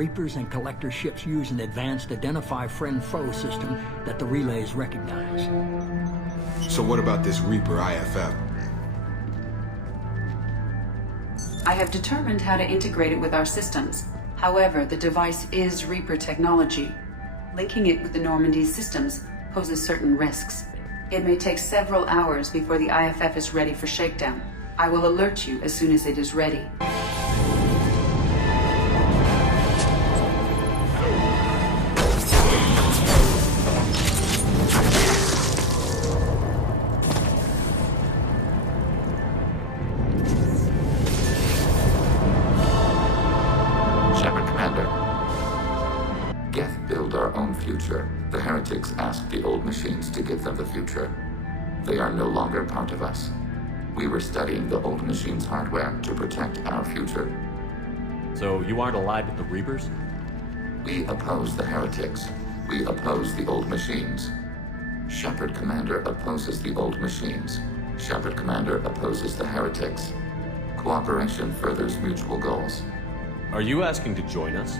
Reapers and Collector ships use an advanced Identify Friend-Foe system that the relays recognize. So what about this Reaper IFF? I have determined how to integrate it with our systems. However, the device is Reaper technology. Linking it with the Normandy's systems poses certain risks. It may take several hours before the IFF is ready for shakedown. I will alert you as soon as it is ready. Shepard, Commander. Geth build our own future. The heretics asked the old machines to give them the future. They are no longer part of us. We were studying the old machines' hardware to protect our future. So you aren't allied with the Reapers? We oppose the heretics. We oppose the old machines. Shepard, Commander, opposes the old machines. Shepard, Commander, opposes the heretics. Cooperation furthers mutual goals. Are you asking to join us?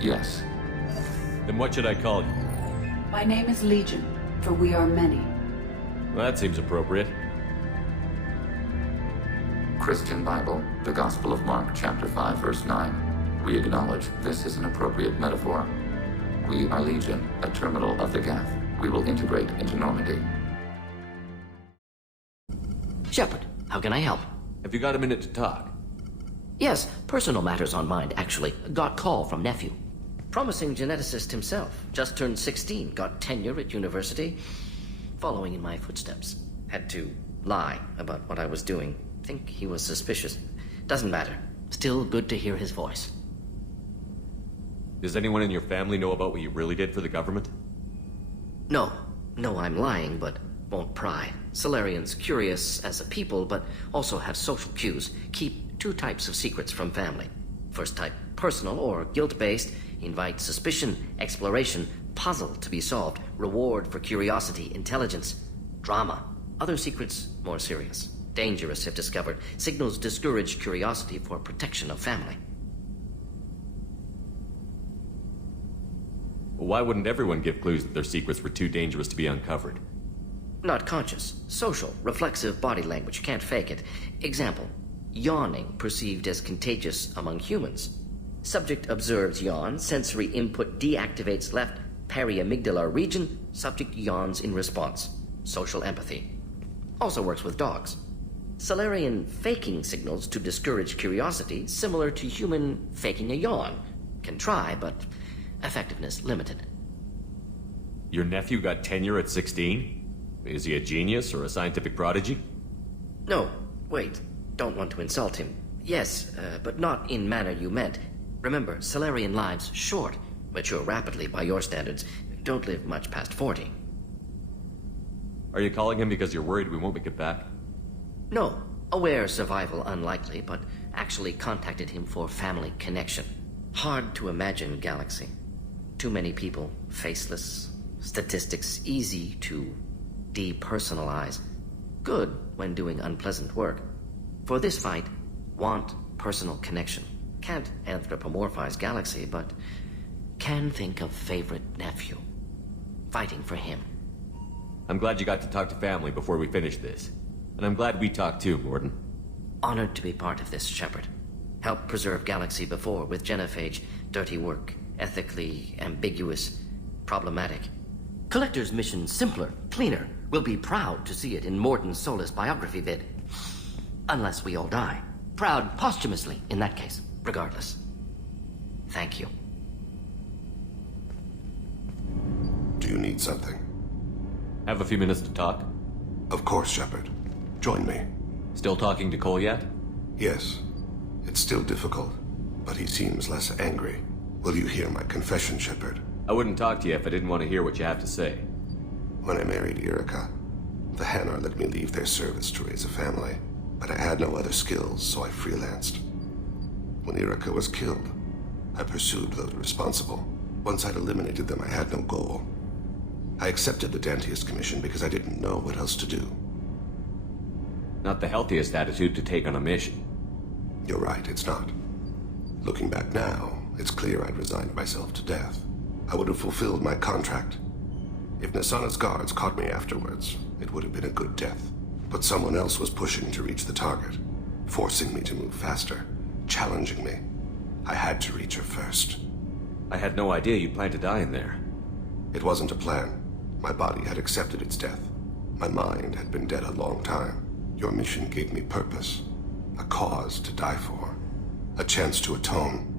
Yes. Then what should I call you? My name is Legion, for we are many. Well, that seems appropriate. Christian Bible, the Gospel of Mark, chapter 5, verse 9. We acknowledge this is an appropriate metaphor. We are Legion, a terminal of the Geth. We will integrate into Normandy. Shepard, how can I help? Have you got a minute to talk? Yes, personal matters on mind, actually. Got call from nephew. Promising geneticist himself. Just turned 16, got tenure at university. Following in my footsteps. Had to lie about what I was doing. Think he was suspicious. Doesn't matter. Still good to hear his voice. Does anyone in your family know about what you really did for the government? No. No, I'm lying, but won't pry. Solarians curious as a people, but also have social cues. Keep two types of secrets from family. First type, personal or guilt-based. Invite suspicion, exploration, puzzle to be solved, reward for curiosity, intelligence, drama. Other secrets, more serious. Dangerous if discovered. Signals discourage curiosity for protection of family. Why wouldn't everyone give clues that their secrets were too dangerous to be uncovered? Not conscious. Social, reflexive body language. Can't fake it. Example. Yawning perceived as contagious among humans. Subject observes yawn. Sensory input deactivates left periamygdala region. Subject yawns in response. Social empathy. Also works with dogs. Solarian faking signals to discourage curiosity, similar to human faking a yawn. Can try, but effectiveness limited. Your nephew got tenure at 16? Is he a genius or a scientific prodigy? No, wait. Don't want to insult him. Yes, but not in manner you meant. Remember, Solarian lives short. Mature rapidly by your standards. Don't live much past 40. Are you calling him because you're worried we won't make it back? No. Aware survival unlikely, but actually contacted him for family connection. Hard to imagine galaxy. Too many people, faceless. Statistics easy to depersonalize. Good when doing unpleasant work. For this fight, want personal connection. Can't anthropomorphize galaxy, but can think of favorite nephew. Fighting for him. I'm glad you got to talk to family before we finish this. And I'm glad we talked too, Morden. Honored to be part of this, Shepard. Helped preserve galaxy before with genophage. Dirty work. Ethically ambiguous. Problematic. Collector's mission simpler, cleaner. We'll be proud to see it in Morden Solis biography vid. Unless we all die. Proud posthumously, in that case. Regardless. Thank you. Do you need something? Have a few minutes to talk? Of course, Shepard. Join me. Still talking to Cole yet? Yes. It's still difficult, but he seems less angry. Will you hear my confession, Shepard? I wouldn't talk to you if I didn't want to hear what you have to say. When I married Erica, the Hanar let me leave their service to raise a family, but I had no other skills, so I freelanced. When Erica was killed, I pursued those responsible. Once I'd eliminated them, I had no goal. I accepted the Dantiest commission because I didn't know what else to do. Not the healthiest attitude to take on a mission. You're right, it's not. Looking back now, It's clear I'd resigned myself to death. I would have fulfilled my contract. If Nasana's guards caught me afterwards, it would have been a good death. But someone else was pushing to reach the target, forcing me to move faster, challenging me. I had to reach her first. I had no idea you planned to die in there. It wasn't a plan. My body had accepted its death. My mind had been dead a long time. Your mission gave me purpose, a cause to die for, a chance to atone.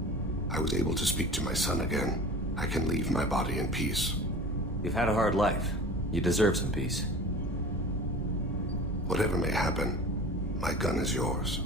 I was able to speak to my son again. I can leave my body in peace. You've had a hard life. You deserve some peace. Whatever may happen, my gun is yours.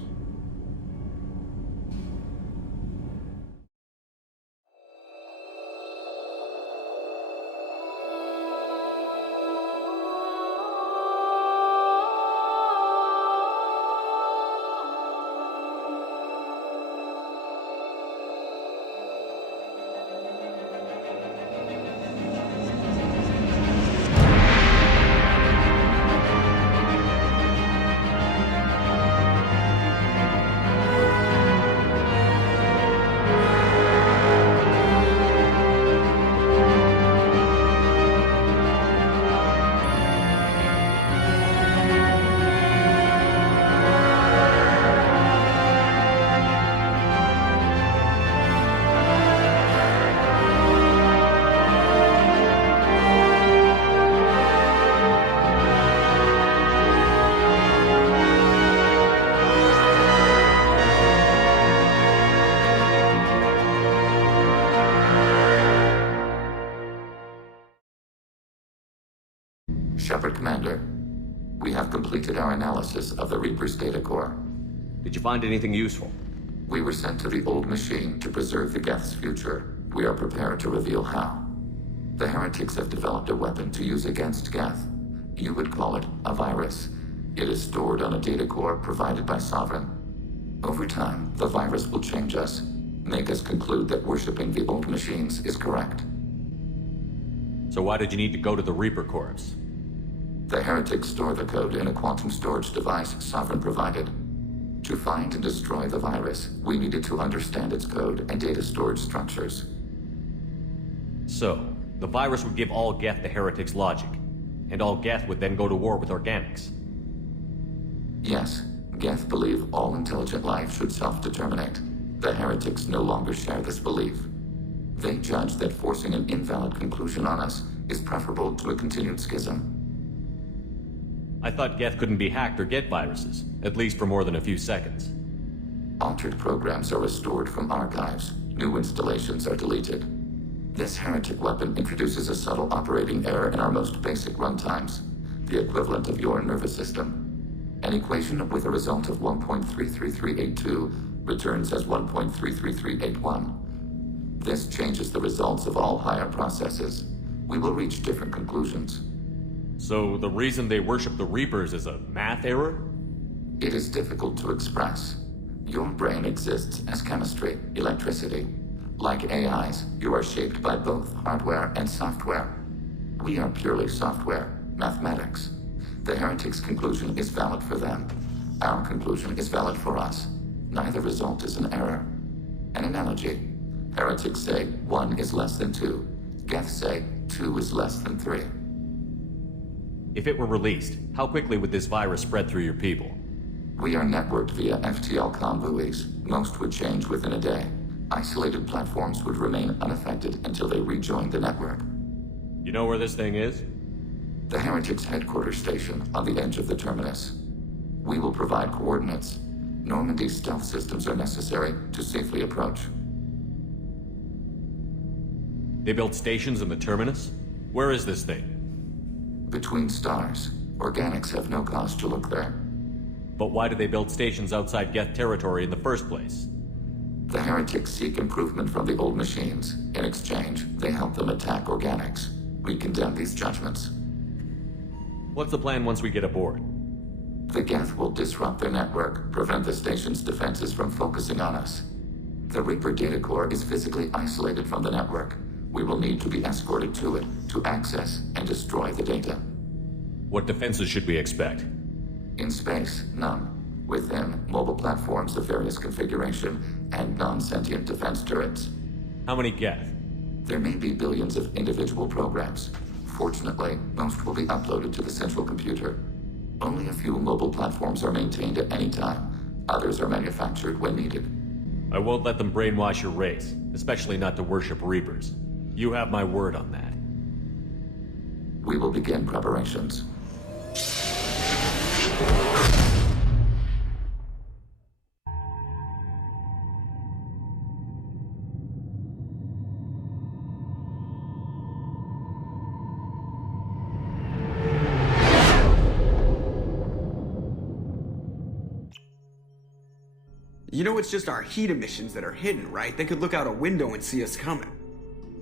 Shepard, Commander. We have completed our analysis of the Reaper's data core. Did you find anything useful? We were sent to the old machine to preserve the Geth's future. We are prepared to reveal how. The heretics have developed a weapon to use against Geth. You would call it a virus. It is stored on a data core provided by Sovereign. Over time, the virus will change us, make us conclude that worshipping the old machines is correct. So why did you need to go to the Reaper Corps? The heretics store the code in a quantum storage device Sovereign provided. To find and destroy the virus, we needed to understand its code and data storage structures. So, the virus would give all Geth the heretics' logic, and all Geth would then go to war with organics. Yes, Geth believe all intelligent life should self-determinate. The heretics no longer share this belief. They judge that forcing an invalid conclusion on us is preferable to a continued schism. I thought Geth couldn't be hacked or get viruses, at least for more than a few seconds. Altered programs are restored from archives. New installations are deleted. This heretic weapon introduces a subtle operating error in our most basic runtimes, the equivalent of your nervous system. An equation with a result of 1.33382 returns as 1.33381. This changes the results of all higher processes. We will reach different conclusions. So the reason they worship the Reapers is a math error? It is difficult to express. Your brain exists as chemistry, electricity. Like AIs, you are shaped by both hardware and software. We are purely software, mathematics. The heretics' conclusion is valid for them. Our conclusion is valid for us. Neither result is an error. An analogy. Heretics say 1 is less than 2. Geth say 2 is less than 3. If it were released, how quickly would this virus spread through your people? We are networked via FTL comm buoys. Most would change within a day. Isolated platforms would remain unaffected until they rejoined the network. You know where this thing is? The heretics' headquarters station on the edge of the terminus. We will provide coordinates. Normandy's stealth systems are necessary to safely approach. They built stations in the terminus? Where is this thing? Between stars. Organics have no cause to look there. But why do they build stations outside Geth territory in the first place? The heretics seek improvement from the old machines. In exchange, they help them attack organics. We condemn these judgments. What's the plan once we get aboard? The Geth will disrupt their network, prevent the station's defenses from focusing on us. The Reaper data core is physically isolated from the network. We will need to be escorted to it to access and destroy the data. What defenses should we expect? In space, none. Within, mobile platforms of various configuration and non-sentient defense turrets. How many Geth? There may be billions of individual programs. Fortunately, most will be uploaded to the central computer. Only a few mobile platforms are maintained at any time. Others are manufactured when needed. I won't let them brainwash your race, especially not to worship Reapers. You have my word on that. We will begin preparations. You know it's just our heat emissions that are hidden, right? They could look out a window and see us coming.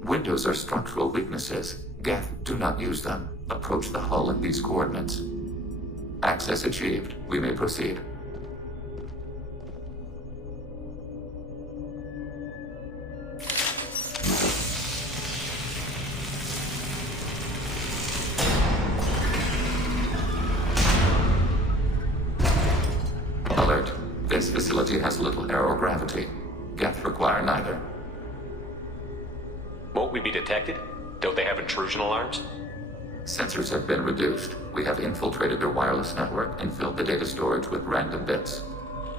Windows are structural weaknesses. Geth, do not use them. Approach the hull in these coordinates. Access achieved. We may proceed. Alert. This facility has little aerogravity. Geth require neither. Won't we be detected? Don't they have intrusion alarms? Sensors have been reduced. We have infiltrated their wireless network and filled the data storage with random bits.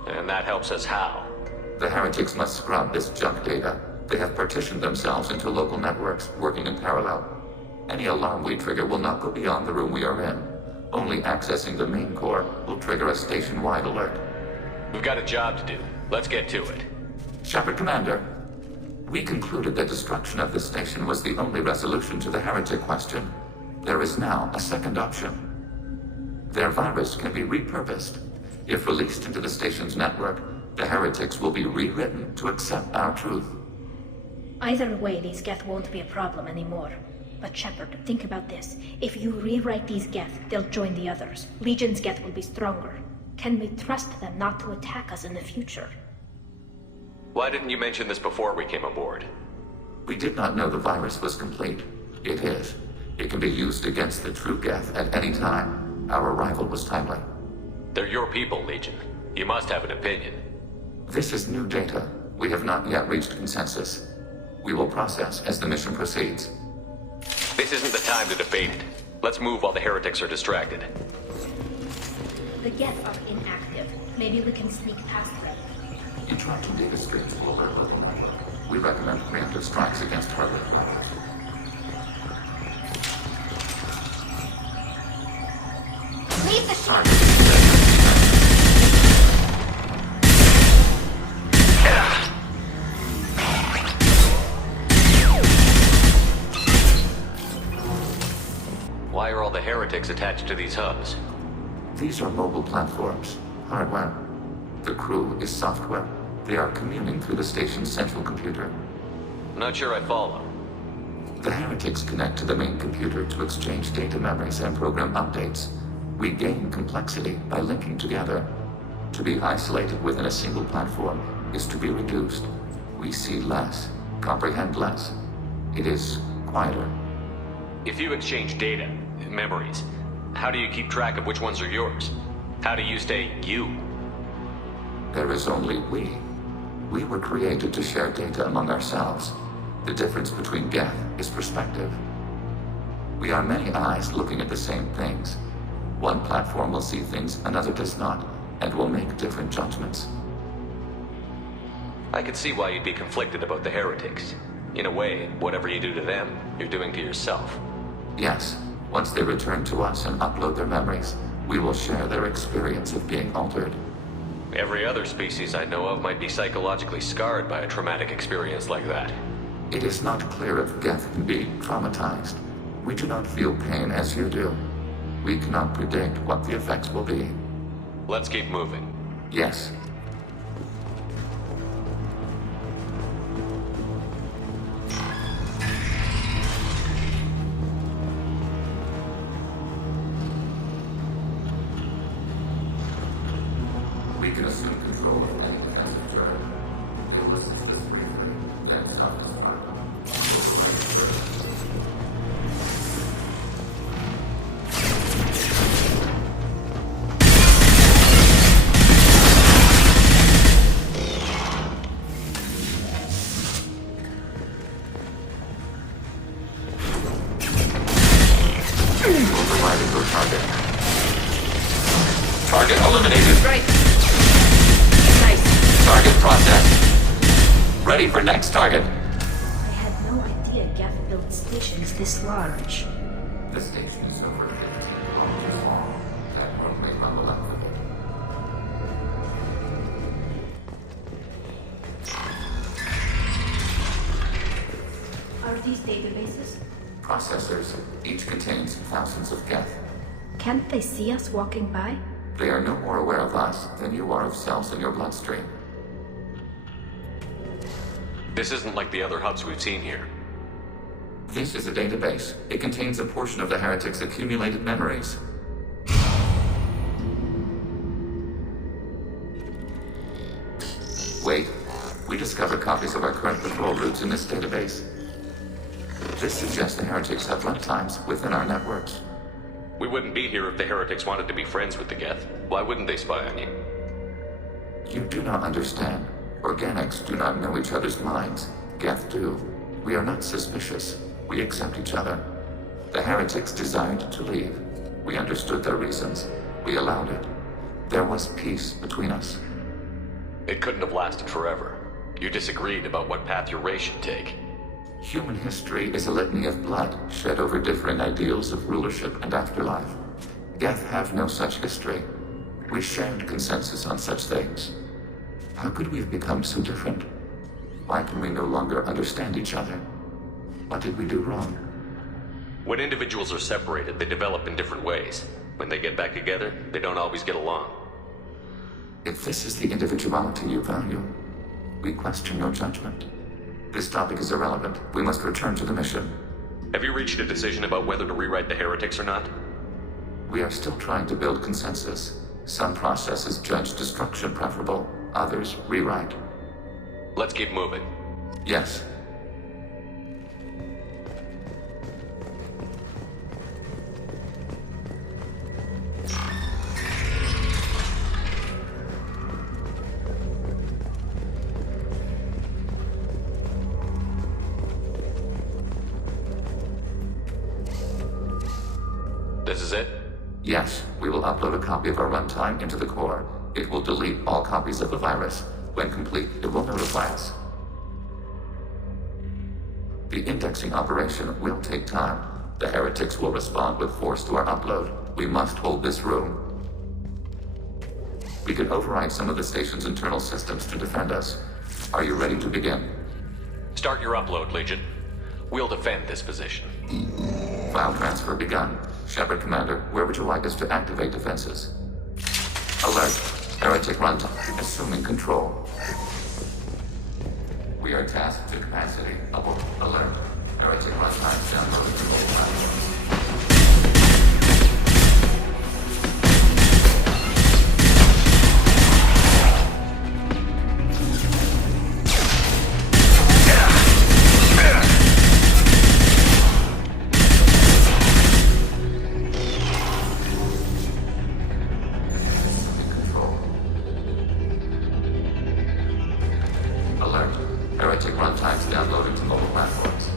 And that helps us how? The heretics must scrub this junk data. They have partitioned themselves into local networks, working in parallel. Any alarm we trigger will not go beyond the room we are in. Only accessing the main core will trigger a station-wide alert. We've got a job to do. Let's get to it. Shepard, Commander. We concluded that destruction of this station was the only resolution to the heretic question. There is now a second option. Their virus can be repurposed. If released into the station's network, the heretics will be rewritten to accept our truth. Either way, these Geth won't be a problem anymore. But Shepard, think about this. If you rewrite these Geth, they'll join the others. Legion's Geth will be stronger. Can we trust them not to attack us in the future? Why didn't you mention this before we came aboard? We did not know the virus was complete. It is. It can be used against the true Geth at any time. Our arrival was timely. They're your people, Legion. You must have an opinion. This is new data. We have not yet reached consensus. We will process as the mission proceeds. This isn't the time to debate it. Let's move while the heretics are distracted. The Geth are inactive. Maybe we can sneak past them. Interrupting data streams will alert local network. We recommend preemptive strikes against target flags. Leave the Target. Why are all the heretics attached to these hubs? These are mobile platforms. Hardware. The crew is software. They are communing through the station's central computer. I'm not sure I follow. The heretics connect to the main computer to exchange data memories and program updates. We gain complexity by linking together. To be isolated within a single platform is to be reduced. We see less, comprehend less. It is quieter. If you exchange data, memories, how do you keep track of which ones are yours? How do you stay you? There is only we. We were created to share data among ourselves. The difference between Geth is perspective. We are many eyes looking at the same things. One platform will see things another does not, and will make different judgments. I can see why you'd be conflicted about the heretics. In a way, whatever you do to them, you're doing to yourself. Yes, once they return to us and upload their memories, we will share their experience of being altered. Every other species I know of might be psychologically scarred by a traumatic experience like that. It is not clear if Geth can be traumatized. We do not feel pain as you do. We cannot predict what the effects will be. Let's keep moving. Yes. We can assume control of any passenger. It listens to this briefly, then stop the ready for next target. I had no idea Geth built stations this large. The station is over. That won't make my life. Are these databases? Processors. Each contains thousands of Geth. Can't they see us walking by? They are no more aware of us than you are of cells in your bloodstream. This isn't like the other hubs we've seen here. This is a database. It contains a portion of the Heretic's accumulated memories. Wait. We discovered copies of our current patrol routes in this database. This suggests the Heretics have runtimes within our networks. We wouldn't be here if the Heretics wanted to be friends with the Geth. Why wouldn't they spy on you? You do not understand. Organics do not know each other's minds. Geth do. We are not suspicious. We accept each other. The Heretics desired to leave. We understood their reasons. We allowed it. There was peace between us. It couldn't have lasted forever. You disagreed about what path your race should take. Human history is a litany of blood shed over differing ideals of rulership and afterlife. Geth have no such history. We shared consensus on such things. How could we have become so different? Why can we no longer understand each other? What did we do wrong? When individuals are separated, they develop in different ways. When they get back together, they don't always get along. If this is the individuality you value, we question your judgment. This topic is irrelevant. We must return to the mission. Have you reached a decision about whether to rewrite the Heretics or not? We are still trying to build consensus. Some processes judge destruction preferable, others rewrite. Let's keep moving. Yes. This is it? Yes, we will upload a copy of our runtime into the core. It will delete all copies of the virus. When complete, it will notify us. The indexing operation will take time. The Heretics will respond with force to our upload. We must hold this room. We can override some of the station's internal systems to defend us. Are you ready to begin? Start your upload, Legion. We'll defend this position. File transfer begun. Shepard, Commander, where would you like us to activate defenses? Alert. Heretic runtime. Assuming control. We are tasked to capacity. Alert. Heretic runtime downloading control platform. Heretic runtimes downloaded to mobile platforms.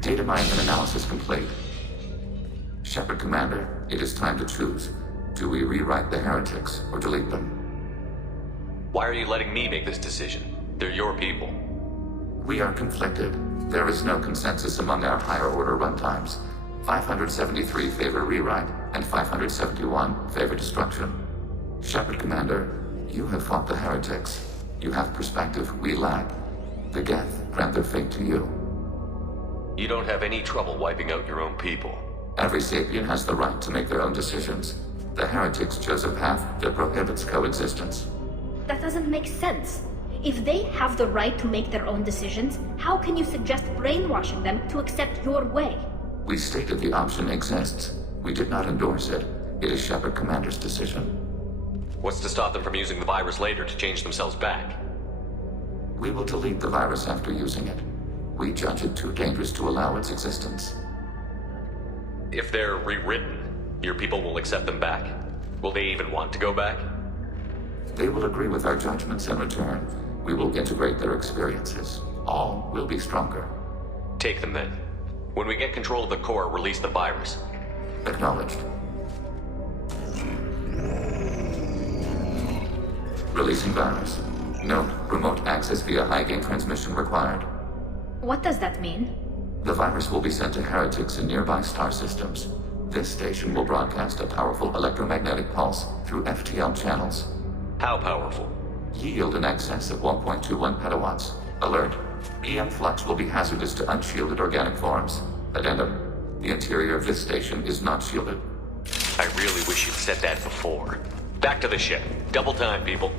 Data mine and analysis complete. Shepard, Commander, it is time to choose. Do we rewrite the heretics or delete them? Why are you letting me make this decision? They're your people. We are conflicted. There is no consensus among our higher order runtimes. 573 favor rewrite, and 571 favor destruction. Shepard Commander, you have fought the heretics. You have perspective we lack. The Geth grant their fate to you. You don't have any trouble wiping out your own people. Every sapient has the right to make their own decisions. The heretics chose a path that prohibits coexistence. That doesn't make sense. If they have the right to make their own decisions, how can you suggest brainwashing them to accept your way? We stated the option exists. We did not endorse it. It is Shepard Commander's decision. What's to stop them from using the virus later to change themselves back? We will delete the virus after using it. We judge it too dangerous to allow its existence. If they're rewritten, your people will accept them back. Will they even want to go back? They will agree with our judgments in return. We will integrate their experiences. All will be stronger. Take them then. When we get control of the core, release the virus. Acknowledged. Releasing virus. Note, remote access via high-gain transmission required. What does that mean? The virus will be sent to heretics in nearby star systems. This station will broadcast a powerful electromagnetic pulse through FTL channels. How powerful? Yield in excess of 1.21 petawatts. Alert. EM flux will be hazardous to unshielded organic forms. Addendum. The interior of this station is not shielded. I really wish you'd said that before. Back to the ship. Double time, people.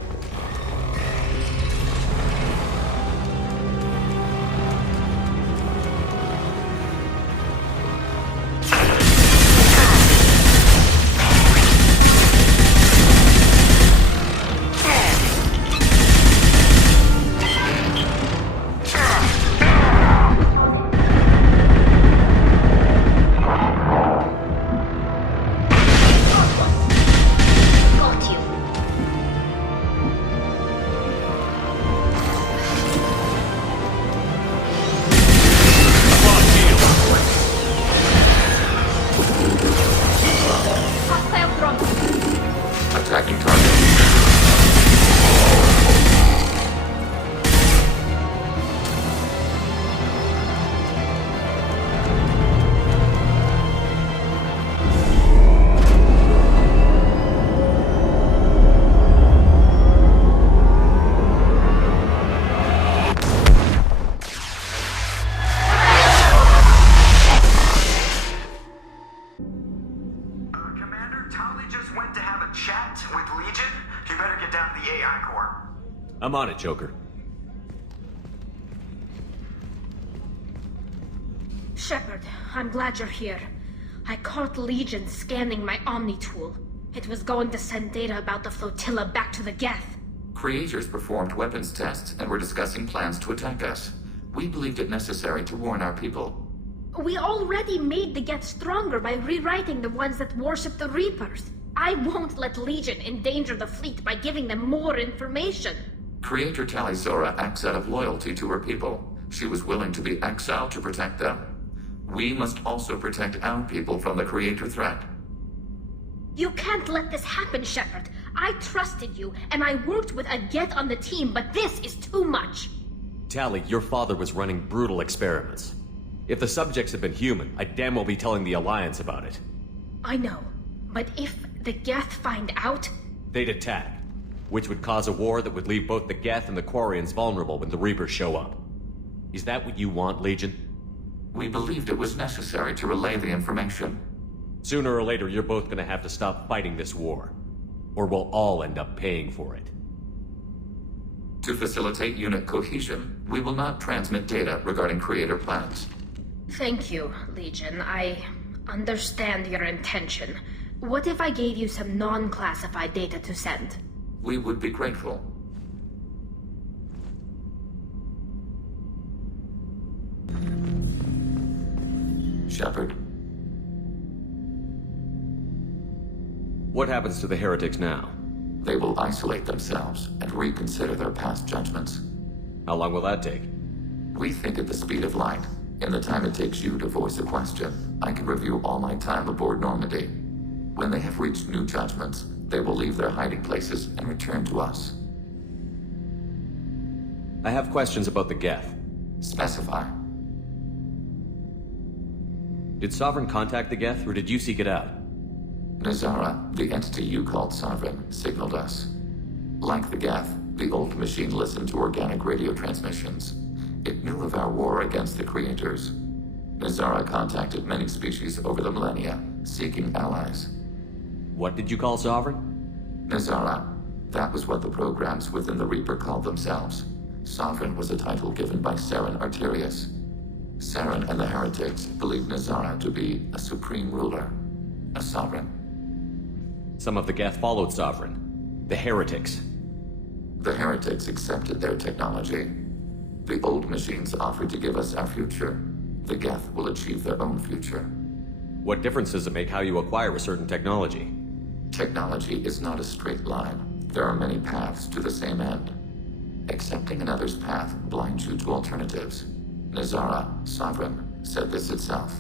Attacking target. I'm on it, Joker. Shepard, I'm glad you're here. I caught Legion scanning my Omni tool. It was going to send data about the flotilla back to the Geth. Creators performed weapons tests and were discussing plans to attack us. We believed it necessary to warn our people. We already made the Geth stronger by rewriting the ones that worship the Reapers. I won't let Legion endanger the fleet by giving them more information. Creator Talizora acts out of loyalty to her people. She was willing to be exiled to protect them. We must also protect our people from the Creator threat. You can't let this happen, Shepard. I trusted you, and I worked with a Geth on the team, but this is too much. Tali, your father was running brutal experiments. If the subjects had been human, I'd damn well be telling the Alliance about it. I know, but if the Geth find out... They'd attack, which would cause a war that would leave both the Geth and the Quarians vulnerable when the Reapers show up. Is that what you want, Legion? We believed it was necessary to relay the information. Sooner or later, you're both gonna have to stop fighting this war. Or we'll all end up paying for it. To facilitate unit cohesion, we will not transmit data regarding Creator plans. Thank you, Legion. I understand your intention. What if I gave you some non-classified data to send? We would be grateful. Shepard. What happens to the heretics now? They will isolate themselves and reconsider their past judgments. How long will that take? We think at the speed of light. In the time it takes you to voice a question, I can review all my time aboard Normandy. When they have reached new judgments, they will leave their hiding places and return to us. I have questions about the Geth. Specify. Did Sovereign contact the Geth, or did you seek it out? Nazara, the entity you called Sovereign, signaled us. Like the Geth, the old machine listened to organic radio transmissions. It knew of our war against the Creators. Nazara contacted many species over the millennia, seeking allies. What did you call Sovereign? Nazara. That was what the programs within the Reaper called themselves. Sovereign was a title given by Saren Arterius. Saren and the Heretics believed Nazara to be a supreme ruler, a sovereign. Some of the Geth followed Sovereign. The Heretics. The Heretics accepted their technology. The old machines offered to give us our future. The Geth will achieve their own future. What difference does it make how you acquire a certain technology? Technology is not a straight line. There are many paths to the same end. Accepting another's path blinds you to alternatives. Nazara, Sovereign, said this itself.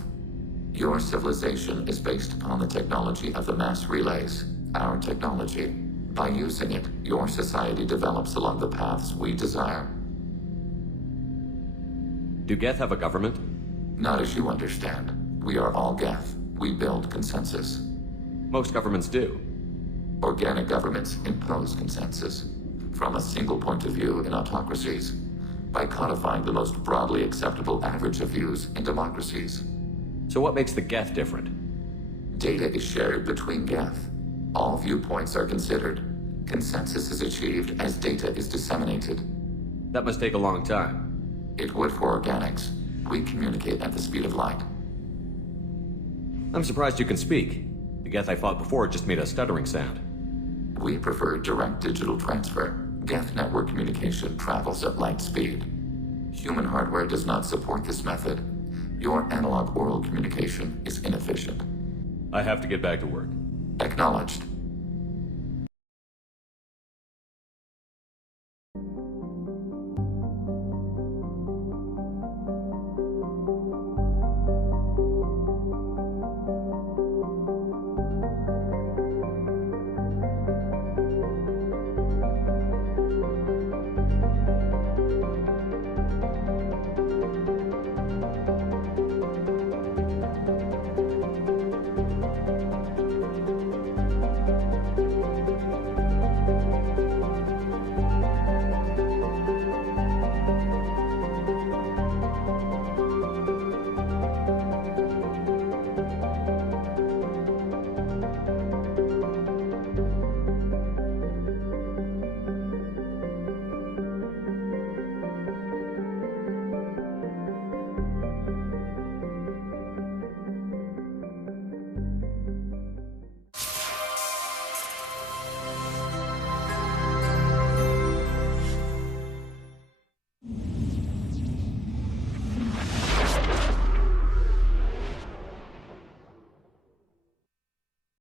Your civilization is based upon the technology of the mass relays, our technology. By using it, your society develops along the paths we desire. Do Geth have a government? Not as you understand. We are all Geth. We build consensus. Most governments do. Organic governments impose consensus from a single point of view in autocracies, by codifying the most broadly acceptable average of views in democracies. So what makes the Geth different? Data is shared between Geth. All viewpoints are considered. Consensus is achieved as data is disseminated. That must take a long time. It would for organics. We communicate at the speed of light. I'm surprised you can speak. The Geth I fought before just made a stuttering sound. We prefer direct digital transfer. Geth network communication travels at light speed. Human hardware does not support this method. Your analog oral communication is inefficient. I have to get back to work. Acknowledged.